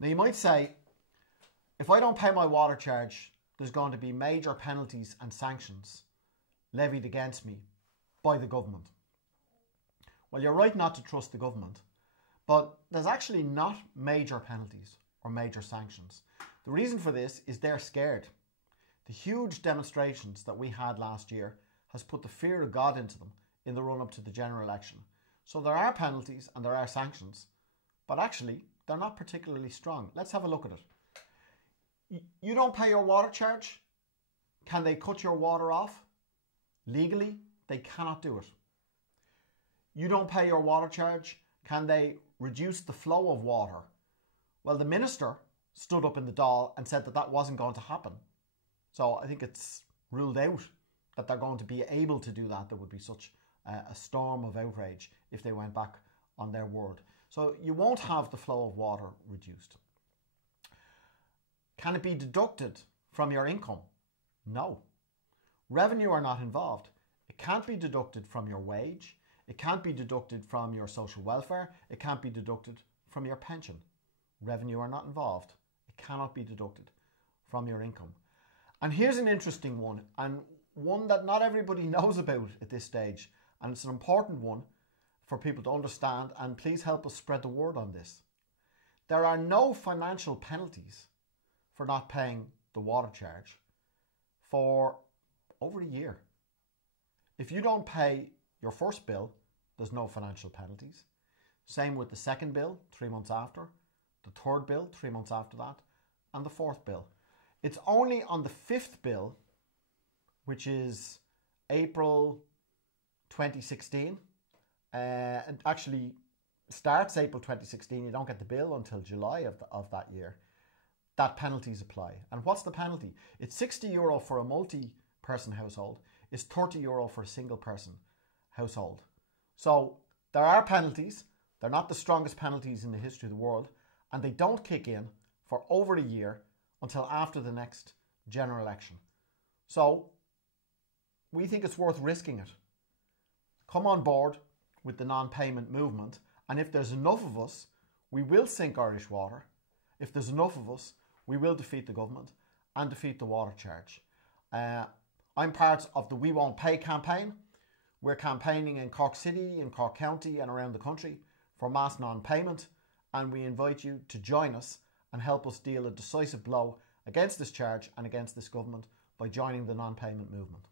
Now you might say, if I don't pay my water charge, there's going to be major penalties and sanctions levied against me by the government. Well, you're right not to trust the government, but there's actually not major penalties or major sanctions. The reason for this is they're scared. The huge demonstrations that we had last year has put the fear of God into them in the run-up to the general election. So there are penalties and there are sanctions, but actually they're not particularly strong. Let's have a look at it. You don't pay your water charge? Can they cut your water off? Legally, they cannot do it. You don't pay your water charge? Can they reduce the flow of water? Well, the minister stood up in the Dáil and said that that wasn't going to happen. So I think it's ruled out that they're going to be able to do that. There would be such a storm of outrage if they went back on their word. So you won't have the flow of water reduced. Can it be deducted from your income? No. Revenue are not involved. It can't be deducted from your wage. It can't be deducted from your social welfare. It can't be deducted from your pension. Revenue are not involved. It cannot be deducted from your income. And here's an interesting one, and one that not everybody knows about at this stage, and it's an important one for people to understand, and please help us spread the word on this. There are no financial penalties for not paying the water charge for over a year. If you don't pay your first bill, there's no financial penalties. Same with the second bill, 3 months after, the third bill, 3 months after that, and the fourth bill. It's only on the fifth bill, which is April 2016, and actually starts April 2016, you don't get the bill until July of that year, that penalties apply. And what's the penalty? It's €60 for a multi-person household, it's €30 for a single person household. So there are penalties, they're not the strongest penalties in the history of the world, and they don't kick in for over a year until after the next general election. So we think it's worth risking it. Come on board with the non-payment movement, and if there's enough of us, we will sink Irish water. If there's enough of us, we will defeat the government and defeat the water charge. I'm part of the We Won't Pay campaign. We're campaigning in Cork City, in Cork County and around the country for mass non-payment, and we invite you to join us and help us deal a decisive blow against this charge and against this government by joining the non-payment movement.